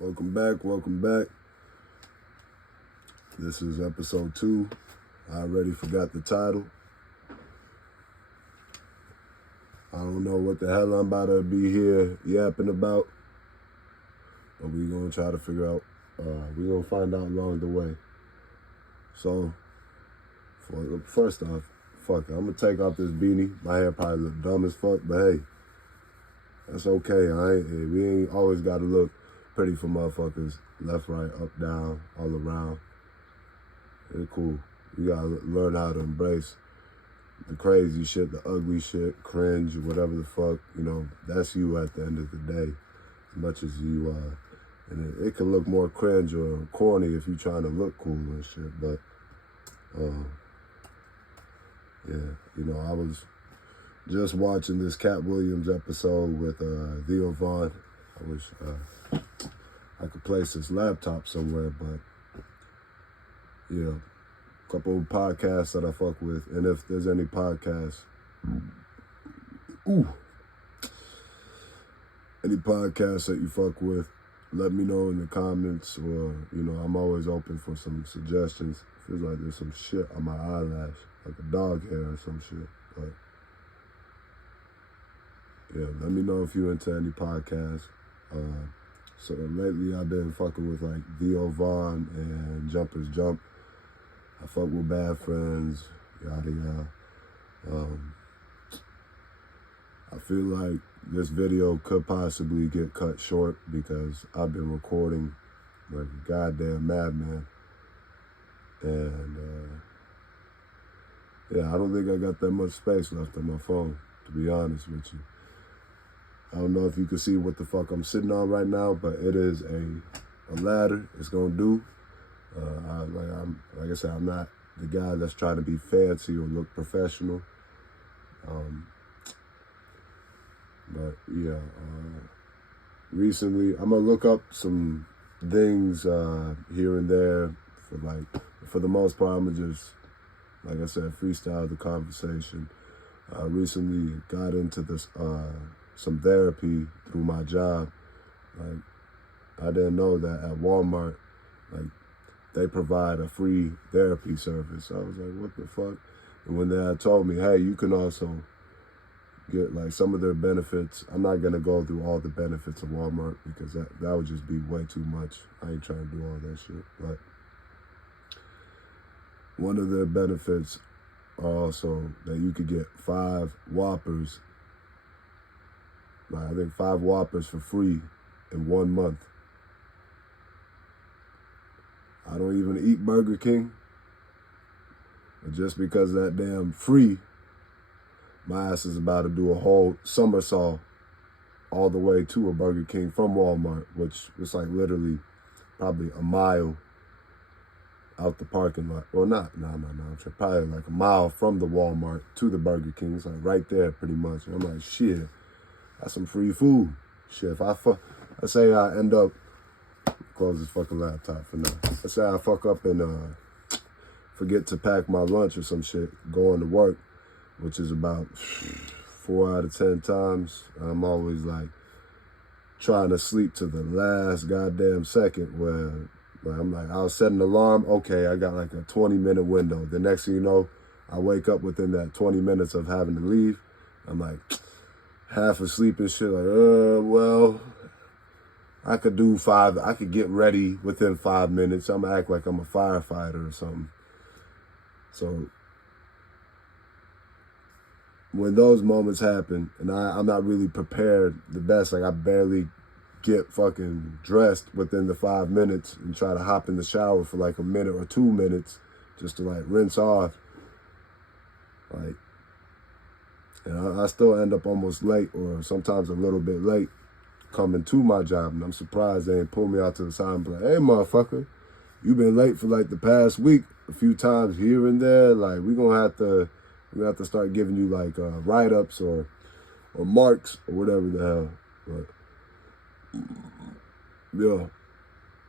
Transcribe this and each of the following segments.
Welcome back. This is episode 2. I already forgot the title. I don't know what the hell I'm about to be here yapping about, but we're going to try to figure out, we're going to find out along the way. So, first off, fuck it, I'm going to take off this beanie. My hair probably look dumb as fuck, but hey, that's okay. We ain't always got to look pretty for motherfuckers. Left, right, up, down, all around. It's cool. You gotta learn how to embrace the crazy shit, the ugly shit, cringe, whatever the fuck. You know, that's you at the end of the day. As much as you, and it can look more cringe or corny if you're trying to look cool and shit. But, yeah, you know, I was just watching this Cat Williams episode with Theo Vaughn. I wish I could place this laptop somewhere, but yeah, a couple of podcasts that I fuck with, and if there's any podcasts, any podcasts that you fuck with, let me know in the comments, or, you know, I'm always open for some suggestions. Feels like there's some shit on my eyelash, like a dog hair or some shit, but yeah, let me know if you're into any podcasts. So lately I've been fucking with like Theo Vaughn and Jumpers Jump. I fuck with Bad Friends, yada yada. I feel like this video could possibly get cut short because I've been recording like a goddamn madman. And yeah, I don't think I got that much space left on my phone, to be honest with you. I don't know if you can see what the fuck I'm sitting on right now, but it is a ladder. It's gonna do. Like I said, I'm not the guy that's trying to be fancy or look professional. But yeah, recently I'm gonna look up some things here and there for the most part, I'm gonna just, like I said, freestyle the conversation. Recently got into this some therapy through my job. Like, I didn't know that at Walmart, like, they provide a free therapy service. I was like, what the fuck? And when they had told me, hey, you can also get like some of their benefits. I'm not gonna go through all the benefits of Walmart because that would just be way too much. I ain't trying to do all that shit. But one of their benefits are also that you could get 5 Whoppers. Like, I think 5 Whoppers for free in 1 month. I don't even eat Burger King. But just because that damn free, my ass is about to do a whole somersault all the way to a Burger King from Walmart, which was like literally probably a mile out the parking lot. Well, no. Probably like a mile from the Walmart to the Burger King. It's like right there pretty much. And I'm like, shit. That's some free food. Shit, if I say I end up, close this fucking laptop for now. Let's say I fuck up and forget to pack my lunch or some shit, going to work, which is about 4 out of 10 times. I'm always like trying to sleep to the last goddamn second where I'm like, I'll set an alarm. Okay, I got like a 20-minute window. The next thing you know, I wake up within that 20 minutes of having to leave. I'm like, half asleep and shit, like, well, I could do 5, I could get ready within 5 minutes. I'm gonna act like I'm a firefighter or something. So when those moments happen and I'm not really prepared the best, like I barely get fucking dressed within the 5 minutes and try to hop in the shower for like a minute or 2 minutes just to like rinse off, like, and I still end up almost late or sometimes a little bit late coming to my job. And I'm surprised they ain't pull me out to the side and be like, hey, motherfucker, you been late for like the past week a few times here and there. Like, we're going to have to start giving you like write-ups or marks or whatever the hell. But yeah,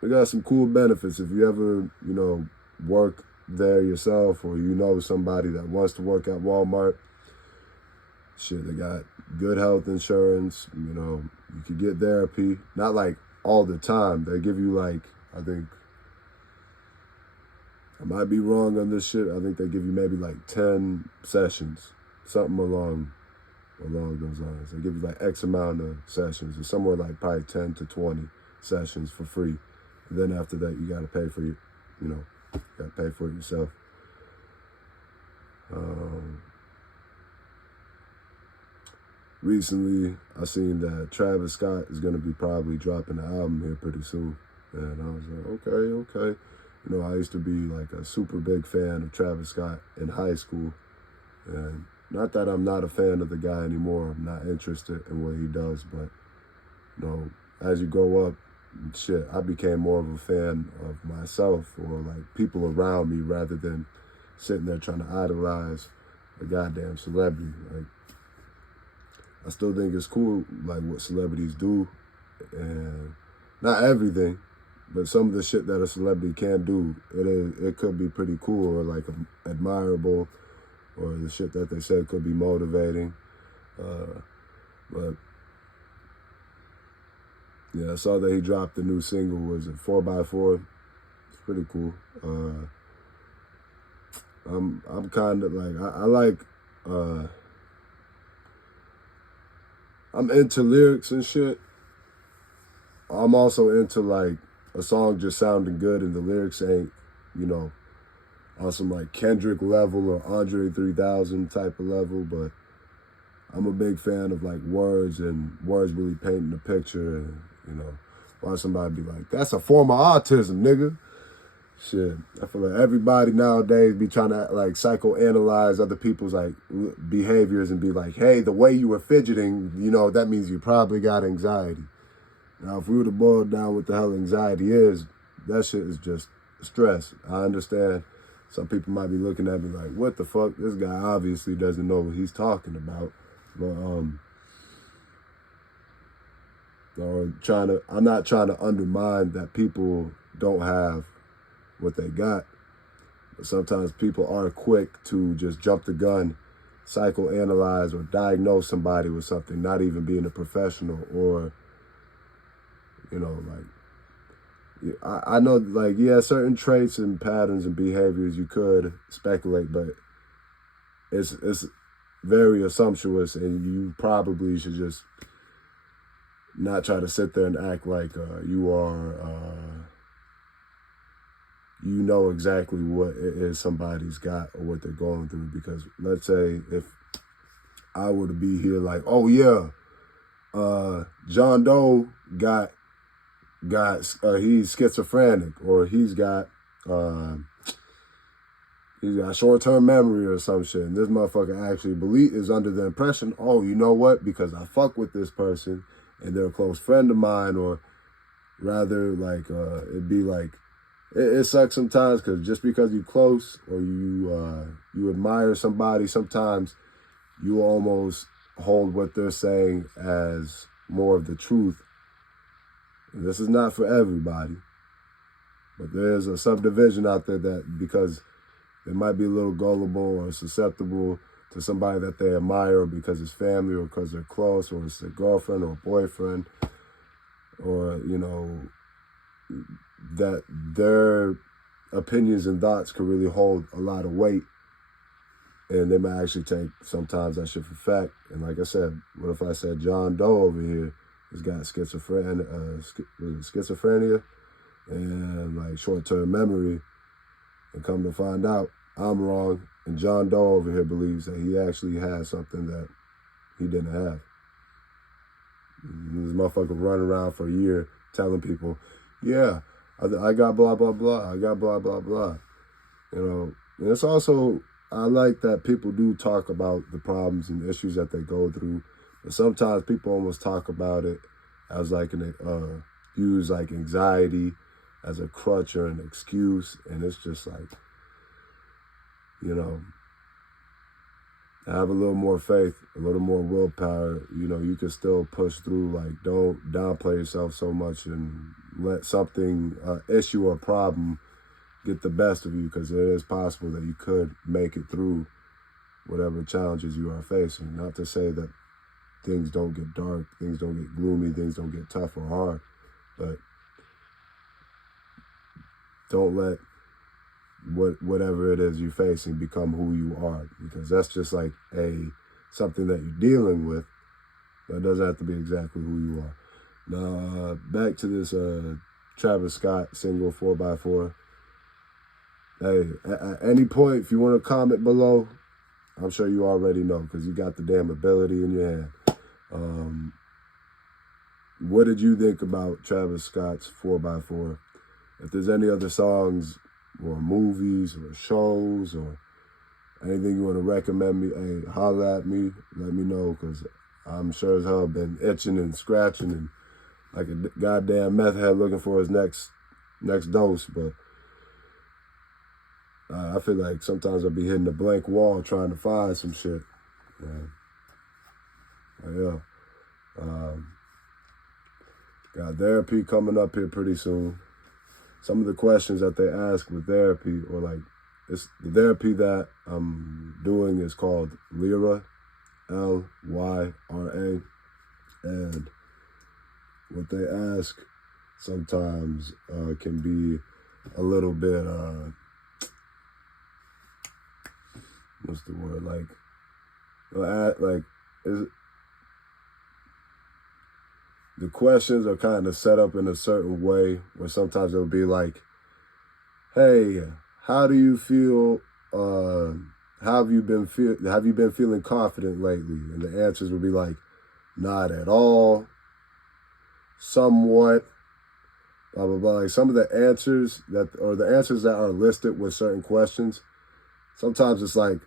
we got some cool benefits. If you ever, you know, work there yourself or you know somebody that wants to work at Walmart, shit, they got good health insurance. You know, you could get therapy. Not like all the time. They give you like, I think, I might be wrong on this shit. I think they give you maybe like 10 sessions, something along those lines. They give you like X amount of sessions, or somewhere like probably 10 to 20 sessions for free. And then after that, you got to pay for it. You got to pay for it yourself. Recently, I seen that Travis Scott is going to be probably dropping an album here pretty soon. And I was like, okay. I used to be like a super big fan of Travis Scott in high school. And not that I'm not a fan of the guy anymore. I'm not interested in what he does. But, as you grow up, shit, I became more of a fan of myself or like people around me rather than sitting there trying to idolize a goddamn celebrity. Like, I still think it's cool, like, what celebrities do. And not everything, but some of the shit that a celebrity can do, it could be pretty cool or, like, admirable, or the shit that they said could be motivating. But, yeah, I saw that he dropped the new single, was it 4x4? It's pretty cool. I'm kind of, like, I like... I'm into lyrics and shit. I'm also into like a song just sounding good and the lyrics ain't, on some like Kendrick level or Andre 3000 type of level. But I'm a big fan of like words and words really painting the picture. And, why somebody be like, that's a form of autism, nigga. Shit, I feel like everybody nowadays be trying to like psychoanalyze other people's like behaviors and be like, hey, the way you were fidgeting, that means you probably got anxiety. Now, if we were to boil down what the hell anxiety is, that shit is just stress. I understand some people might be looking at me like, what the fuck? This guy obviously doesn't know what he's talking about. But I'm not trying to undermine that people don't have what they got. But sometimes people are quick to just jump the gun, psychoanalyze or diagnose somebody with something, not even being a professional or, I know, like, yeah, certain traits and patterns and behaviors you could speculate, but it's very assumptuous, and you probably should just not try to sit there and act like you are... you know exactly what it is somebody's got or what they're going through. Because let's say if I were to be here like, oh yeah, John Doe he's schizophrenic, or he's got short-term memory or some shit, and this motherfucker actually is under the impression, oh, you know what, because I fuck with this person and they're a close friend of mine, or rather like it'd be like, it sucks sometimes because just because you're close or you admire somebody, sometimes you almost hold what they're saying as more of the truth. And this is not for everybody, but there's a subdivision out there that, because they might be a little gullible or susceptible to somebody that they admire because it's family or because they're close or it's their girlfriend or boyfriend, or, that their opinions and thoughts can really hold a lot of weight, and they might actually take sometimes that shit for fact. And like I said, what if I said John Doe over here has got schizophrenia and like short-term memory, and come to find out I'm wrong, and John Doe over here believes that he actually has something that he didn't have. And this motherfucker run around for a year telling people, yeah, I got blah, blah, blah. I got blah, blah, blah. And it's also, I like that people do talk about the problems and issues that they go through. But sometimes people almost talk about it as like use like anxiety as a crutch or an excuse. And it's just like, have a little more faith, a little more willpower. You can still push through. Like, don't downplay yourself so much and let something, issue or problem get the best of you, because it is possible that you could make it through whatever challenges you are facing. Not to say that things don't get dark, things don't get gloomy, things don't get tough or hard. But don't let whatever it is you're facing become who you are, because that's just like something that you're dealing with, but it doesn't have to be exactly who you are. Now, back to this Travis Scott single 4x4. Hey, at any point, if you want to comment below, I'm sure you already know because you got the damn ability in your hand. What did you think about Travis Scott's 4x4? If there's any other songs or movies or shows or anything you want to recommend me, hey, holla at me, let me know, because I'm sure as hell been itching and scratching and like a goddamn meth head looking for his next dose. But I feel like sometimes I'll be hitting a blank wall trying to find some shit. Yeah. Got therapy coming up here pretty soon. Some of the questions that they ask with therapy, or like, it's the therapy that I'm doing is called Lyra, Lyra, and what they ask sometimes can be a little bit, what's the word, the questions are kind of set up in a certain way where sometimes it'll be like, hey, how do you feel, have you been feeling confident lately? And the answers will be like, not at all, somewhat, blah, blah, blah. Like some of the answers that are listed with certain questions, sometimes it's like,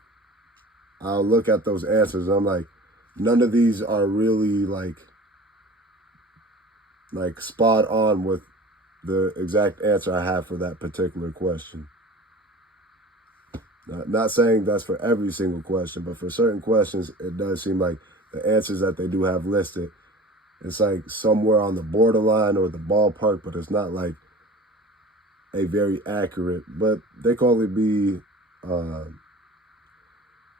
I'll look at those answers and I'm like, none of these are really like spot on with the exact answer I have for that particular question. Not saying that's for every single question, but for certain questions, it does seem like the answers that they do have listed, it's like somewhere on the borderline or the ballpark, but it's not like a very accurate, but they can only be,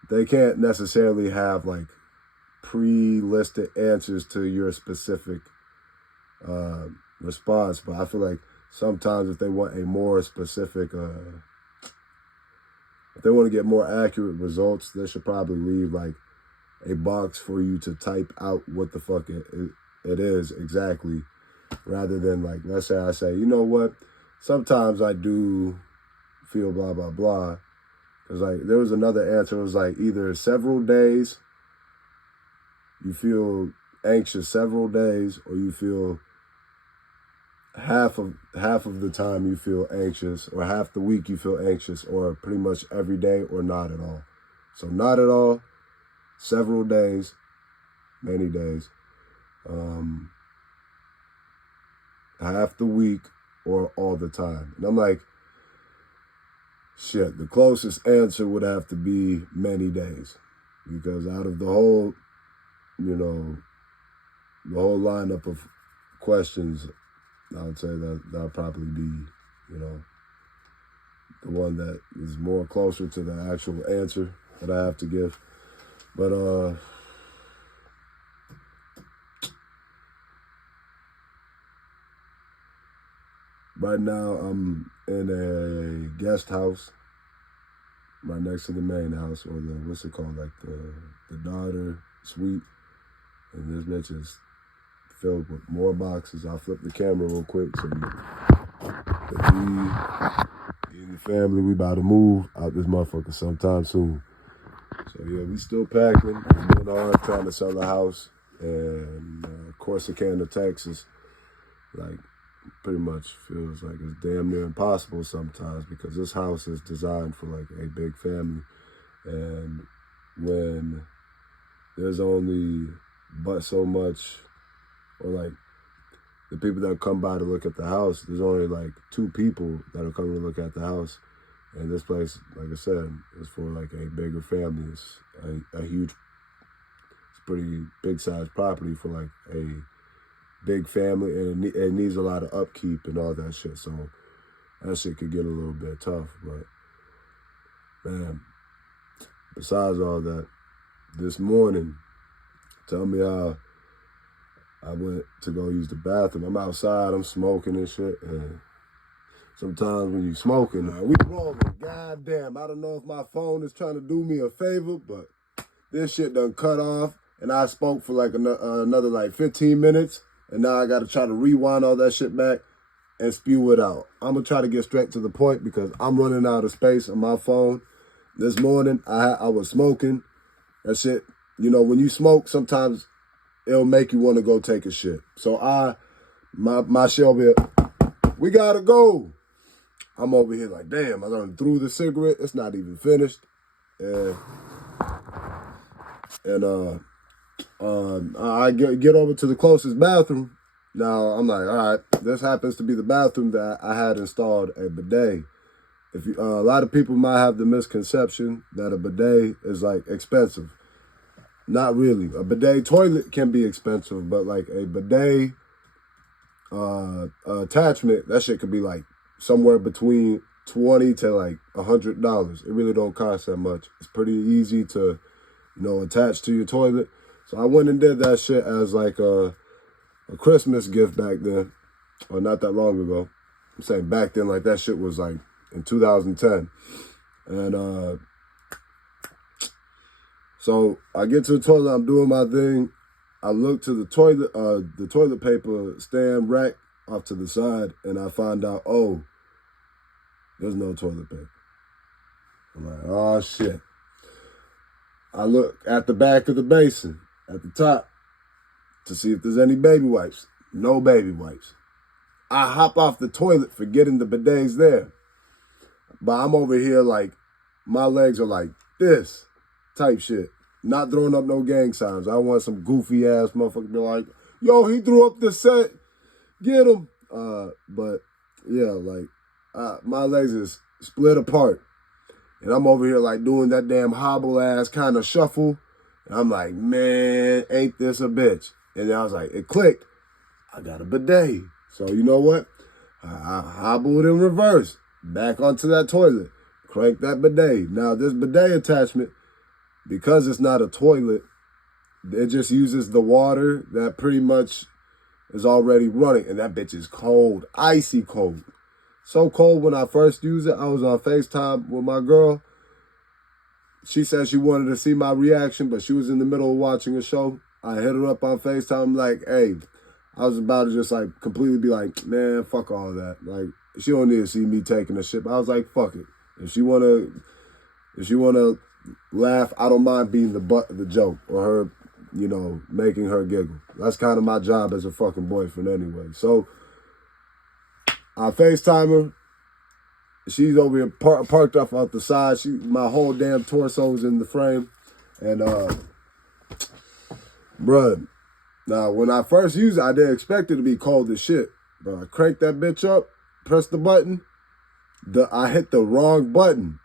they can't necessarily have like pre-listed answers to your specific response. But I feel like sometimes if they want a more specific, if they want to get more accurate results, they should probably leave like a box for you to type out what the fuck it is exactly, rather than like, let's say I say, you know what, sometimes I do feel blah, blah, blah. Because like there was another answer, it was like either several days, you feel anxious several days, or you feel half of the time you feel anxious, or half the week you feel anxious, or pretty much every day, or not at all. So not at all, several days, many days, half the week, or all the time. And I'm like, shit, the closest answer would have to be many days, because out of the whole, the whole lineup of questions, I would say that'll probably be, the one that is more closer to the actual answer that I have to give. But right now I'm in a guest house right next to the main house, or the, what's it called, like the daughter suite. And this bitch is filled with more boxes. I'll flip the camera real quick. So me and the family, we about to move out this motherfucker sometime soon. So yeah, we still packing. We're doing hard trying to sell the house. And Corsicana, Texas, like pretty much feels like it's damn near impossible sometimes, because this house is designed for like a big family. And when there's only but so much, or like the people that come by to look at the house, there's only like 2 people that are coming to look at the house. And this place, like I said, is for like a bigger family. It's a huge, it's pretty big size property for like a big family, and it needs a lot of upkeep and all that shit. So that shit could get a little bit tough. But man, besides all that, this morning, tell me how I went to go use the bathroom. I'm outside, I'm smoking and shit. And sometimes when you smoking, we rolling. Goddamn, I don't know if my phone is trying to do me a favor, but this shit done cut off. And I spoke for like another like 15 minutes. And now I got to try to rewind all that shit back and spew it out. I'm going to try to get straight to the point because I'm running out of space on my phone. This morning, I was smoking. That shit, you know, when you smoke, sometimes it'll make you want to go take a shit. So my shit over here, we gotta go. I'm over here like, damn, I done threw the cigarette. It's not even finished. And I get over to the closest bathroom. Now, I'm like, all right, this happens to be the bathroom that I had installed a bidet. If you, a lot of people might have the misconception that a bidet is like expensive. Not really. A bidet toilet can be expensive, but like a bidet attachment, that shit could be like somewhere between $20 to like $100. It really don't cost that much. It's pretty easy to, you know, attach to your toilet. So I went and did that shit as like a Christmas gift back then, or not that long ago. I'm saying back then, like that shit was like in 2010. And so I get to the toilet, I'm doing my thing. I look to the toilet paper stand rack off to the side, and I find out, oh, there's no toilet paper. I'm like, oh shit. I look at the back of the basin, at the top, to see if there's any baby wipes. No baby wipes. I hop off the toilet forgetting the bidet's there. But I'm over here like, my legs are like this type shit. Not throwing up no gang signs. I want some goofy ass motherfucker to be like, yo, he threw up the set. Get him. But yeah, like my legs is split apart. And I'm over here like doing that damn hobble ass kind of shuffle. And I'm like, man, ain't this a bitch? And then I was like, it clicked. I got a bidet. So you know what? I hobbled in reverse. Back onto that toilet. Crank that bidet. Now this bidet attachment, because it's not a toilet, it just uses the water that pretty much is already running. And that bitch is cold. Icy cold. So cold when I first used it. I was on FaceTime with my girl. She said she wanted to see my reaction, but she was in the middle of watching a show. I hit her up on FaceTime like, hey, I was about to just like completely be like, man, fuck all that. Like, she don't need to see me taking a shit. But I was like, fuck it. If she wanna laugh, I don't mind being the butt of the joke or her, you know, making her giggle. That's kind of my job as a fucking boyfriend anyway. So I FaceTime her. She's over here parked off out the side. My whole damn torso's in the frame. And bruh, now when I first used it, I didn't expect it to be cold as shit. But I cranked that bitch up, pressed the button. I hit the wrong button.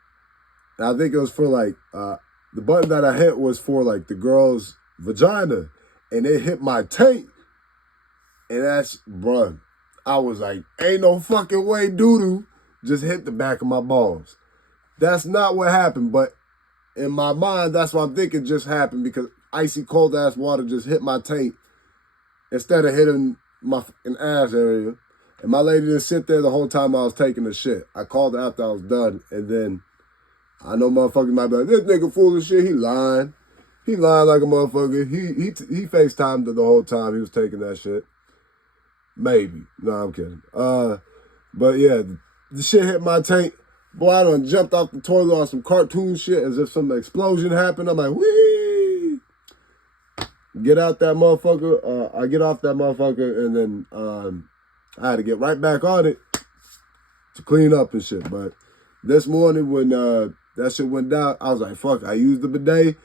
I think it was for like, the button that I hit was for like the girl's vagina. And it hit my taint. And that's, bruh, I was like, ain't no fucking way doo-doo just hit the back of my balls. That's not what happened, but in my mind, that's what I'm thinking just happened because icy cold ass water just hit my taint instead of hitting my fucking ass area. And my lady didn't sit there the whole time I was taking the shit. I called her after I was done, and then I know motherfuckers might be like, this nigga full of shit, he lying. He lying like a motherfucker. He FaceTimed the whole time he was taking that shit. Maybe. No, I'm kidding. But yeah, the shit hit my tank. Boy, I done jumped off the toilet on some cartoon shit as if some explosion happened. I'm like, whee! Get out that motherfucker. I get off that motherfucker, and then I had to get right back on it to clean up and shit. But this morning when that shit went down, I was like, fuck, I used the bidet.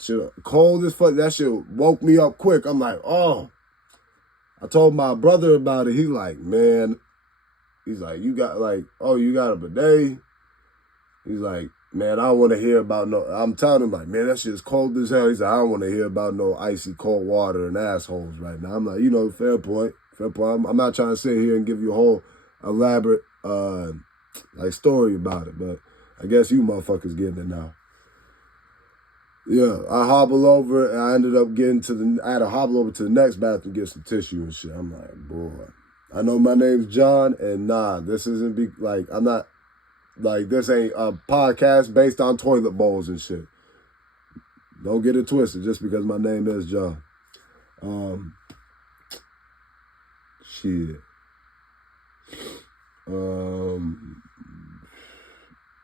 Shit cold as fuck. That shit woke me up quick. I'm like, oh. I told my brother about it. He's like, man, he's like, you got like, oh, you got a bidet? He's like, man, I don't want to hear about no, I'm telling him like, man, that shit's cold as hell. He's like, I don't want to hear about no icy cold water and assholes right now. I'm like, you know, fair point. I'm not trying to sit here and give you a whole elaborate like story about it, but I guess you motherfuckers getting it now. Yeah, I hobble over and I ended up I had to hobble over to the next bathroom to get some tissue and shit. I'm like, boy, I know my name's John, and nah, this isn't I'm not, this ain't a podcast based on toilet bowls and shit. Don't get it twisted just because my name is John. Shit.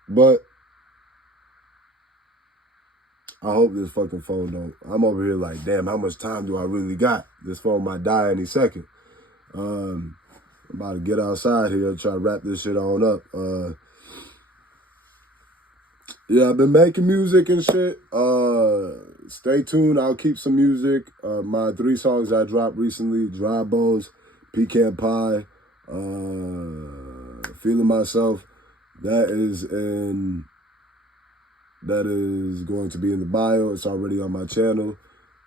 But I hope this fucking phone don't. I'm over here like, damn, how much time do I really got? This phone might die any second. I'm about to get outside here and try to wrap this shit on up. Yeah, I've been making music and shit. Stay tuned. I'll keep some music. My 3 songs I dropped recently: Dry Bones, Pecan Pie, Feeling Myself. That is going to be in the bio. It's already on my channel.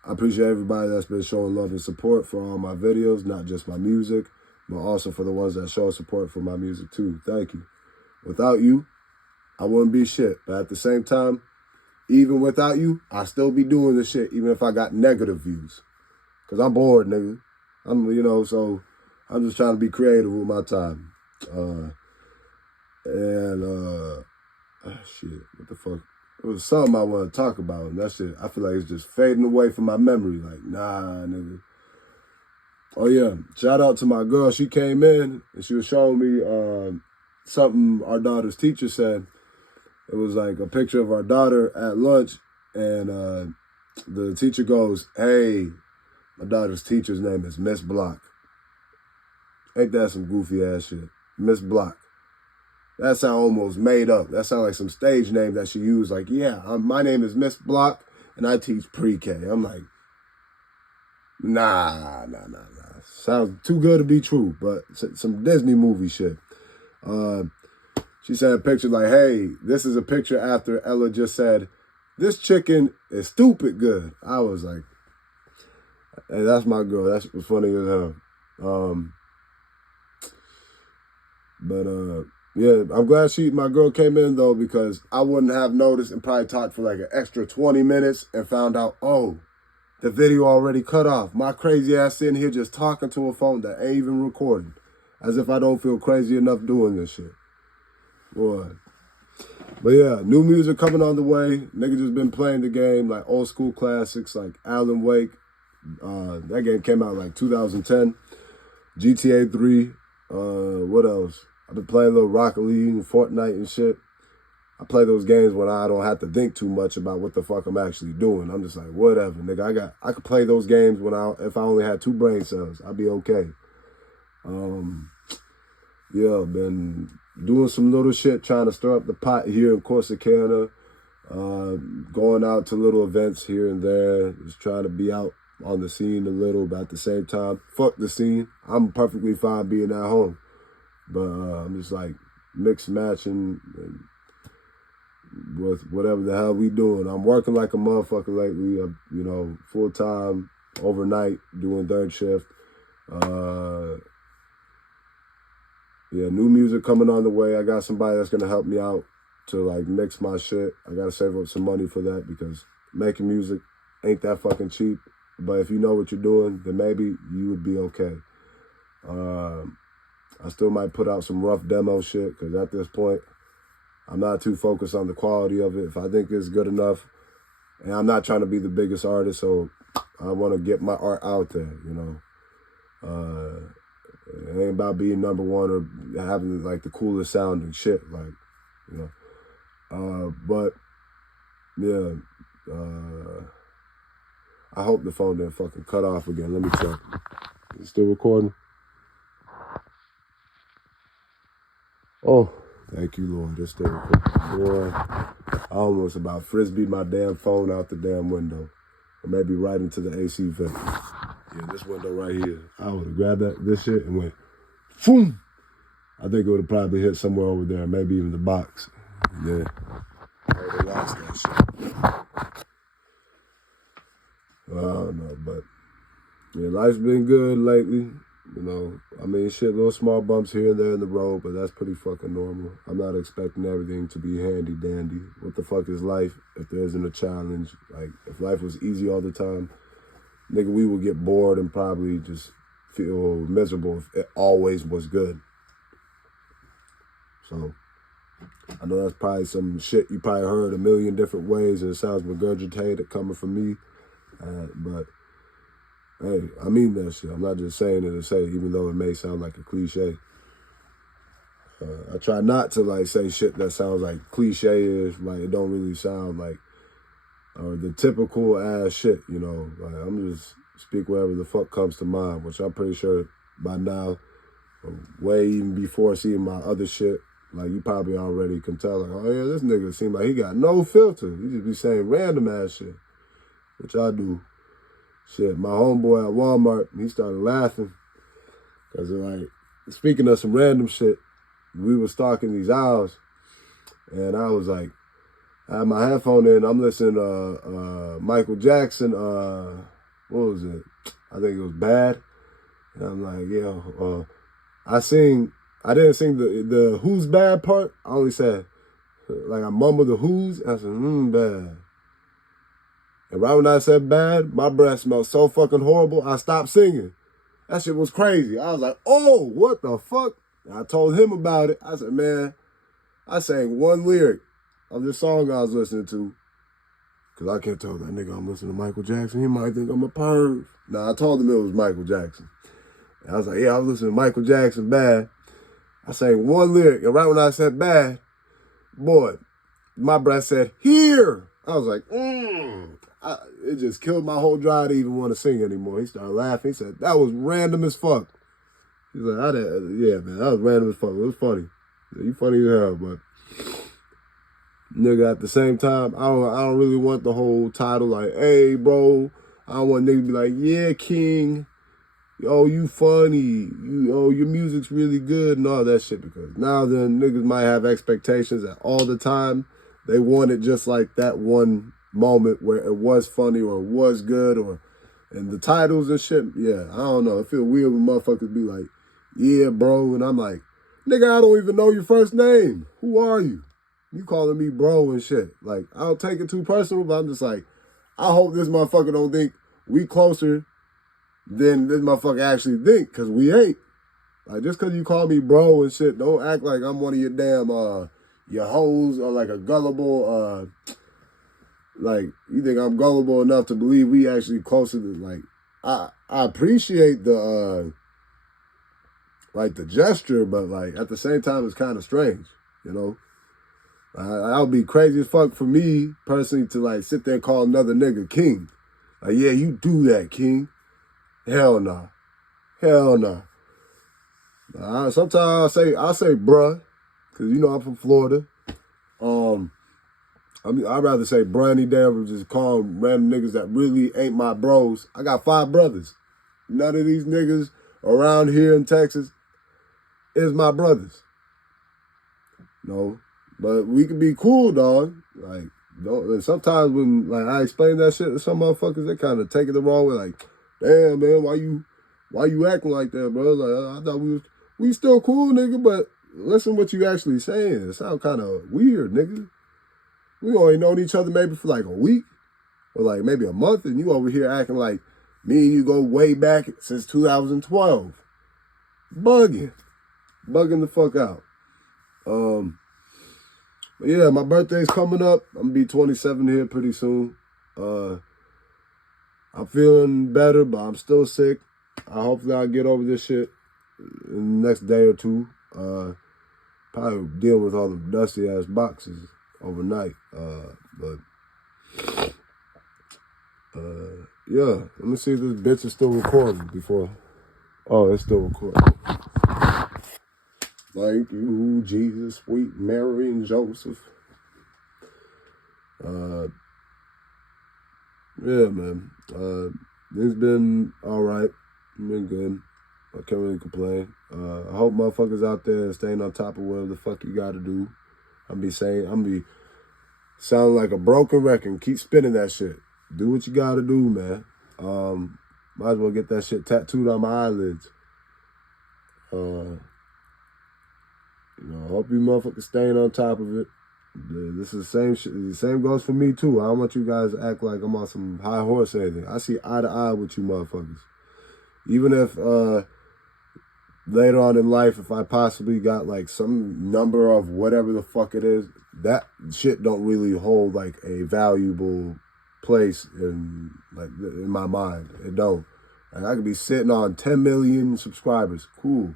I appreciate everybody that's been showing love and support for all my videos, not just my music, but also for the ones that show support for my music too. Thank you. Without you, I wouldn't be shit. But at the same time, even without you, I still be doing this shit, even if I got negative views. Because I'm bored, nigga. So I'm just trying to be creative with my time. Shit, what the fuck? It was something I want to talk about, and that shit, I feel like it's just fading away from my memory. Like, nah, nigga. Oh, yeah. Shout out to my girl. She came in, and she was showing me something our daughter's teacher said. It was like a picture of our daughter at lunch, and the teacher goes, hey, my daughter's teacher's name is Miss Block. Ain't that some goofy ass shit? Miss Block. That sound almost made up. That sound like some stage name that she used. Like, yeah, my name is Miss Block, and I teach pre-K. I'm like, nah. Sounds too good to be true, but some Disney movie shit. She sent a picture like, hey, this is a picture after Ella just said, this chicken is stupid good. I was like, hey, that's my girl. That was funny as hell. Yeah, I'm glad my girl came in though, because I wouldn't have noticed and probably talked for like an extra 20 minutes and found out, oh, the video already cut off. My crazy ass sitting here just talking to a phone that ain't even recording. As if I don't feel crazy enough doing this shit. Boy. But yeah, new music coming on the way. Nigga just been playing the game, like old school classics like Alan Wake. That game came out like 2010. GTA 3. What else? I've been playing a little Rocket League and Fortnite and shit. I play those games when I don't have to think too much about what the fuck I'm actually doing. I'm just like, whatever, nigga. I could play those games if I only had 2 brain cells. I'd be okay. Yeah, been doing some little shit, trying to stir up the pot here in Corsicana. Going out to little events here and there. Just trying to be out on the scene a little, but at the same time, fuck the scene. I'm perfectly fine being at home. But I'm just like matching with whatever the hell we doing. I'm working like a motherfucker lately, full time, overnight, doing 3rd shift. Yeah, new music coming on the way. I got somebody that's gonna help me out to like mix my shit. I gotta save up some money for that because making music ain't that fucking cheap. But if you know what you're doing, then maybe you would be okay. I still might put out some rough demo shit because at this point, I'm not too focused on the quality of it. If I think it's good enough, and I'm not trying to be the biggest artist, so I want to get my art out there, It ain't about being number one or having like the coolest sound and shit, but yeah, I hope the phone didn't fucking cut off again. Let me check. Is it still recording? Oh, thank you, Lord. It's still recording. Boy, I almost about frisbeed my damn phone out the damn window. Or maybe right into the AC vent. Yeah, this window right here. I would have grabbed this shit and went, boom. I think it would have probably hit somewhere over there, maybe even the box. Yeah. I would have lost that shit. I don't know, but yeah, life's been good lately. You know, I mean, shit, little small bumps here and there in the road, but that's pretty fucking normal. I'm not expecting everything to be handy dandy. What the fuck is life if there isn't a challenge? Like, if life was easy all the time, nigga, we would get bored and probably just feel miserable if it always was good. So, I know that's probably some shit you probably heard a million different ways and it sounds regurgitated coming from me. But, hey, I mean that shit. I'm not just saying it to say, even though it may sound like a cliche. I try not to, like, say shit that sounds like cliche-ish, like it don't really sound like the typical ass shit, you know. Like, I'm just speak whatever the fuck comes to mind, which I'm pretty sure by now, way even before seeing my other shit, like you probably already can tell, like, oh yeah, this nigga seems like he got no filter. He just be saying random ass shit, which I do. Shit, my homeboy at Walmart, he started laughing because, like, speaking of some random shit, we was stalking these aisles, and I was like, I had my headphone in, I'm listening to Michael Jackson, what was it? I think it was Bad. And I'm like, yeah, I didn't sing the Who's Bad part. I only said, like, I mumbled the Who's, and I said, bad. And right when I said bad, my breath smelled so fucking horrible, I stopped singing. That shit was crazy. I was like, oh, what the fuck? And I told him about it. I said, man, I sang one lyric of this song I was listening to. Because I can't tell that nigga I'm listening to Michael Jackson. He might think I'm a perv. Nah, I told him it was Michael Jackson. And I was like, yeah, I was listening to Michael Jackson, Bad. I sang one lyric. And right when I said bad, boy, my breath said, here. I was like, it just killed my whole drive to even want to sing anymore. He started laughing. He said, that was random as fuck. He's like, yeah, man, that was random as fuck. It was funny. Yeah, you funny as hell, but nigga, at the same time, I don't really want the whole title like, hey, bro. I don't want niggas to be like, yeah, king. Yo, you funny. Your music's really good and all that shit. Because now then niggas might have expectations that all the time they want it just like that one moment where it was funny or it was good and the titles and shit. Yeah, I don't know. It feel weird when motherfuckers be like, yeah, bro. And I'm like, nigga, I don't even know your first name. Who are you? You calling me bro and shit. Like, I don't take it too personal, but I'm just like, I hope this motherfucker don't think we closer than this motherfucker actually think, because we ain't. Like, just because you call me bro and shit, don't act like I'm one of your damn, your hoes or like a gullible, like, you think I'm gullible enough to believe we actually closer to, like, I appreciate the, like, the gesture, but, like, at the same time, it's kind of strange, you know? That would be crazy as fuck for me, personally, to, like, sit there and call another nigga king. Like, yeah, you do that, king. Hell nah. Hell nah. Sometimes I'll say bruh, because, you know, I'm from Florida. I'd rather say bruh any day than just call random niggas that really ain't my bros. I got 5 brothers. None of these niggas around here in Texas is my brothers. No. But we can be cool, dog. Like, and sometimes when, like, I explain that shit to some motherfuckers, they kind of take it the wrong way. Like, damn, man, why you acting like that, bro? Like, I thought we still cool, nigga, but listen what you actually saying. It sound kind of weird, nigga. We only known each other maybe for like a week or like maybe a month, and you over here acting like me and you go way back since 2012. Bugging the fuck out. But yeah, my birthday's coming up. I'm gonna be 27 here pretty soon. I'm feeling better, but I'm still sick. Hopefully I'll get over this shit in the next day or two. Probably dealing with all the dusty ass boxes overnight. Yeah, let me see if this bitch is still recording before. Oh, it's still recording. Thank you, Jesus, sweet Mary and Joseph. Yeah, man. It's been all right. Been good. I can't really complain. I hope motherfuckers out there staying on top of whatever the fuck you got to do. I'm be sounding like a broken record. Keep spinning that shit. Do what you got to do, man. Might as well get that shit tattooed on my eyelids. I hope you motherfuckers staying on top of it. This is the same shit. The same goes for me too. I don't want you guys to act like I'm on some high horse or anything. I see eye to eye with you motherfuckers. Even if later on in life, if I possibly got like some number of whatever the fuck it is, that shit don't really hold like a valuable place in my mind. It don't. Like, I could be sitting on 10 million subscribers. Cool.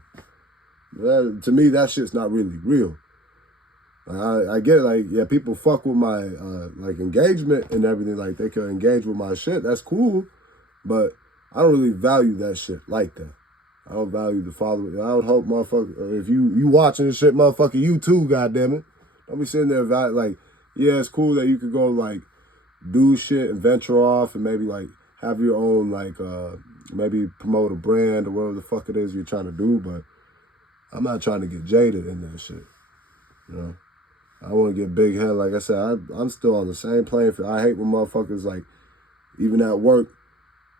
To me, that shit's not really real. I get it, like, yeah, people fuck with my like engagement and everything, like they can engage with my shit. That's cool, but I don't really value that shit like that. I don't value the following. I would hope, motherfucker, if you watching this shit, motherfucker, you too, goddammit. Don't be sitting there like, yeah, it's cool that you could go like do shit and venture off and maybe like have your own like maybe promote a brand or whatever the fuck it is you're trying to do, but I'm not trying to get jaded in that shit. You know? I want to get big head. Like I said, I'm still on the same plane field. I hate when motherfuckers, like, even at work,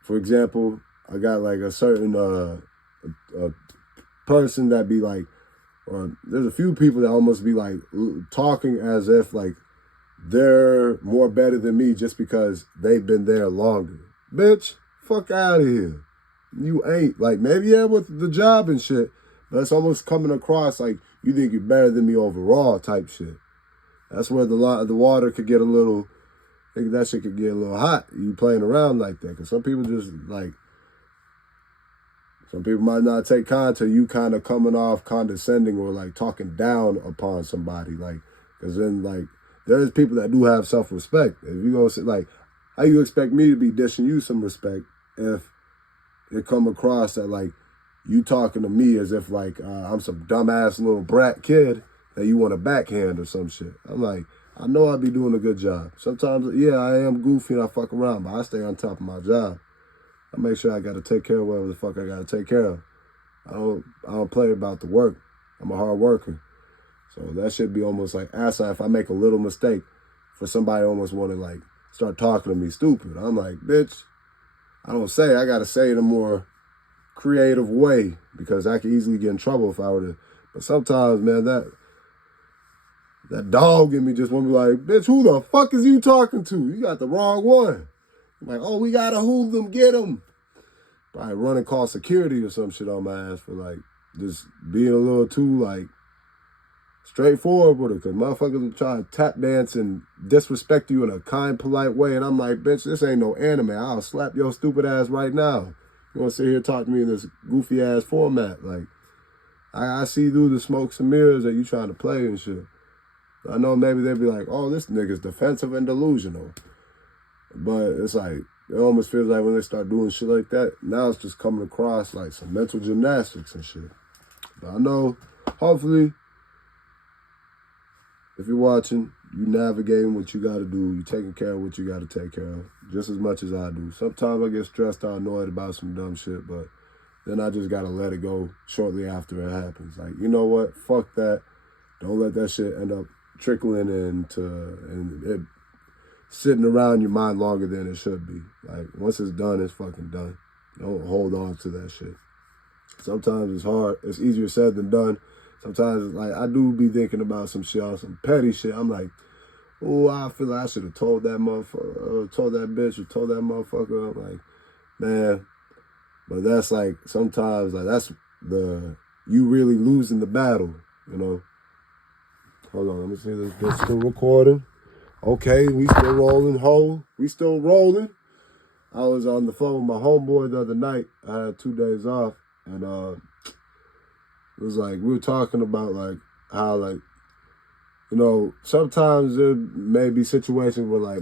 for example, I got like a certain a person that be like, or there's a few people that almost be like talking as if like they're more better than me just because they've been there longer. Bitch, fuck out of here. You ain't. Like, maybe yeah with the job and shit, but it's almost coming across like you think you're better than me overall type shit. That's where the water could get a little, I think that shit could get a little hot. You playing around like that. Because some people just like, some people might not take kind to you kind of coming off condescending or like talking down upon somebody. Like, because then like, there's people that do have self-respect. If you go say like, how you expect me to be dishing you some respect if it come across that like, you talking to me as if like I'm some dumbass little brat kid that you want a backhand or some shit. I'm like, I know I be doing a good job. Sometimes, yeah, I am goofy and I fuck around, but I stay on top of my job. I make sure I got to take care of whatever the fuck I got to take care of. I don't play about the work. I'm a hard worker. So that should be almost like asinine if I make a little mistake for somebody almost want to like start talking to me stupid. I'm like, bitch, I don't say. I got to say it in a more creative way because I could easily get in trouble if I were to. But sometimes, man, that dog in me just want to be like, bitch, who the fuck is you talking to? You got the wrong one. I'm like, oh, we got to hold them, get them. Probably run and call security or some shit on my ass for like just being a little too like straightforward with it. Because motherfuckers will try to tap dance and disrespect you in a kind, polite way. And I'm like, bitch, this ain't no anime. I'll slap your stupid ass right now. You want to sit here and talk to me in this goofy ass format. Like, I see through the smokes and mirrors that you trying to play and shit. I know maybe they'd be like, oh, this nigga's defensive and delusional. But it's like, it almost feels like when they start doing shit like that, now it's just coming across like some mental gymnastics and shit. But I know, hopefully, if you're watching, you navigating what you got to do. You taking care of what you got to take care of, just as much as I do. Sometimes I get stressed out, annoyed about some dumb shit, but then I just got to let it go shortly after it happens. Like, you know what? Fuck that. Don't let that shit end up trickling into and it sitting around your mind longer than it should be. Like, once it's done, it's fucking done. Don't hold on to that shit. Sometimes it's hard. It's easier said than done. Sometimes it's like I do be thinking about some shit on some petty shit. I'm like, oh, I feel like I should have told that motherfucker, or told that bitch, or told that motherfucker. I'm like, man. But that's like, sometimes, like, that's you really losing the battle, you know? Hold on, let me see this bitch still recording. Okay, we still rolling, ho. We still rolling. I was on the phone with my homeboy the other night. I had 2 days off, and it was like, we were talking about, like, how, like, you know, sometimes there may be situations where, like,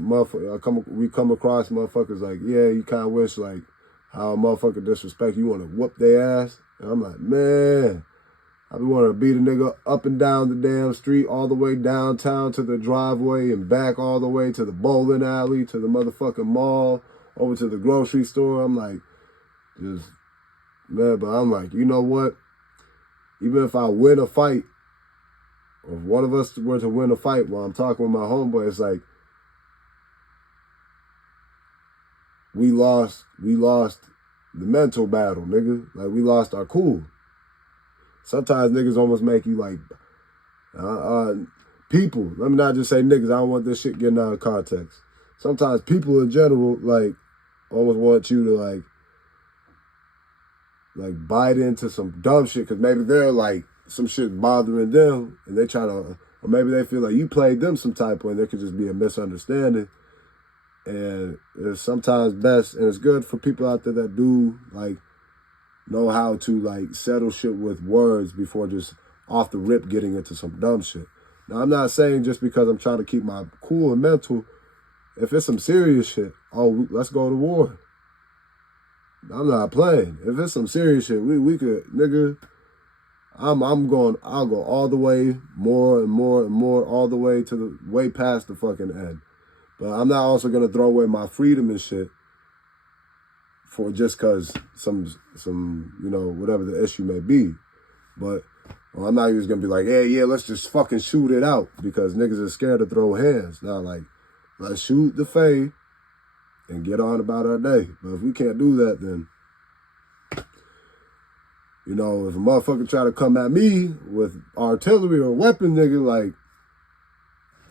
we come across motherfuckers like, yeah, you kind of wish, like, how a motherfucker disrespect you, want to whoop their ass. And I'm like, man, I be wanting to beat a nigga up and down the damn street, all the way downtown to the driveway and back all the way to the bowling alley, to the motherfucking mall, over to the grocery store. I'm like, just, man, but I'm like, you know what? Even if I win a fight, or if one of us were to win a fight while I'm talking with my homeboy, it's like, we lost the mental battle, nigga. Like, we lost our cool. Sometimes niggas almost make you like, people, let me not just say niggas, I don't want this shit getting out of context. Sometimes people in general, like, almost want you to, like bite into some dumb shit, because maybe they're, like, some shit bothering them, and they try to, or maybe they feel like you played them some type of way, and there could just be a misunderstanding. And it's sometimes best, and it's good for people out there that do, like, know how to, like, settle shit with words before just off the rip getting into some dumb shit. Now, I'm not saying just because I'm trying to keep my cool and mental, if it's some serious shit, oh, let's go to war. I'm not playing. If it's some serious shit, we could, nigga, I'll go all the way, more and more and more, all the way to the, way past the fucking end. But I'm not also going to throw away my freedom and shit for just because some, you know, whatever the issue may be. But well, I'm not just going to be like, yeah, let's just fucking shoot it out, because niggas are scared to throw hands. Now, like, let's shoot the fade and get on about our day. But if we can't do that, then, you know, if a motherfucker try to come at me with artillery or weapon, nigga, like,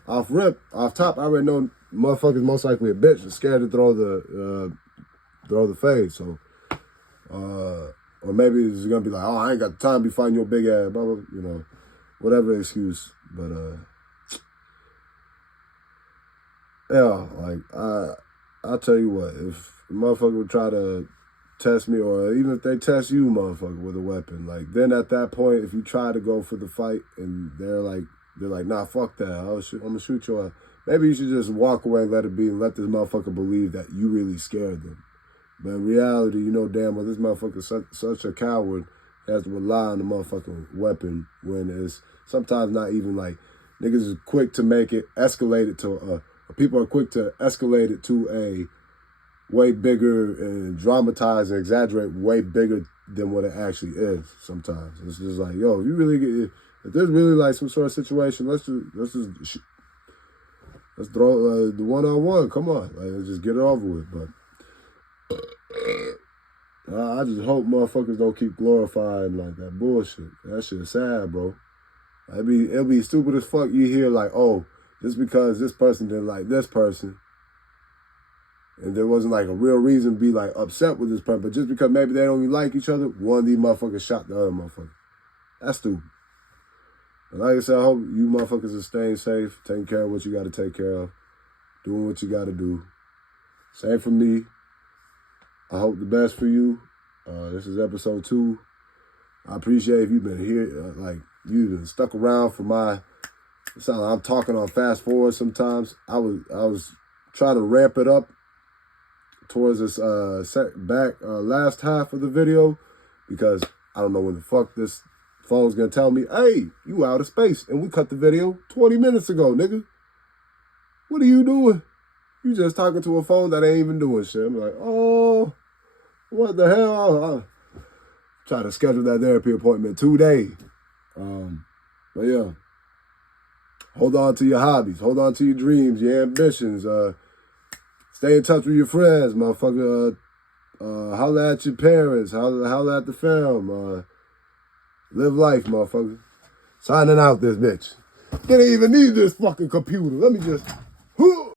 off rip, off top, I already know motherfuckers most likely a bitch and scared to throw the fade. So, or maybe it's gonna be like, oh, I ain't got the time to be fighting your big ass, blah, blah, you know, whatever excuse. But yeah, like I'll tell you what, if a motherfucker would try to test me, or even if they test you, motherfucker, with a weapon, like, then at that point, if you try to go for the fight and they're like, nah, fuck that, I'm gonna shoot your ass. Maybe you should just walk away and let it be, and let this motherfucker believe that you really scared them. But in reality, you know damn well this motherfucker's such a coward, he has to rely on the motherfucking weapon, when it's sometimes not even like, niggas is quick to make it escalate it to, people are quick to escalate it to a way bigger and dramatize and exaggerate way bigger than what it actually is sometimes. It's just like, yo, if you really get, if there's really like some sort of situation, let's throw the one-on-one. Come on, like, let's just get it over with. But I just hope motherfuckers don't keep glorifying like that bullshit. That shit is sad, bro. It'll be stupid as fuck. You hear like, oh, just because this person didn't like this person, and there wasn't like a real reason to be like upset with this person, but just because maybe they don't even like each other, one of these motherfuckers shot the other motherfucker. That's stupid. And like I said, I hope you motherfuckers are staying safe, taking care of what you got to take care of, doing what you got to do. Same for me. I hope the best for you. This is episode 2. I appreciate if you've been here, like, you've been stuck around for my, it sounds like I'm talking on fast forward sometimes. I was trying to ramp it up towards this last half of the video, because I don't know when the fuck this phone's gonna tell me, hey, you out of space, and we cut the video 20 minutes ago, nigga. What are you doing? You just talking to a phone that ain't even doing shit. I'm like, oh, what the hell? I'll try to schedule that therapy appointment today. But yeah, hold on to your hobbies. Hold on to your dreams, your ambitions. Stay in touch with your friends, motherfucker. Holla at your parents. Holla at the fam. Live life, motherfucker. Signing out this bitch. Didn't even need this fucking computer. Let me just...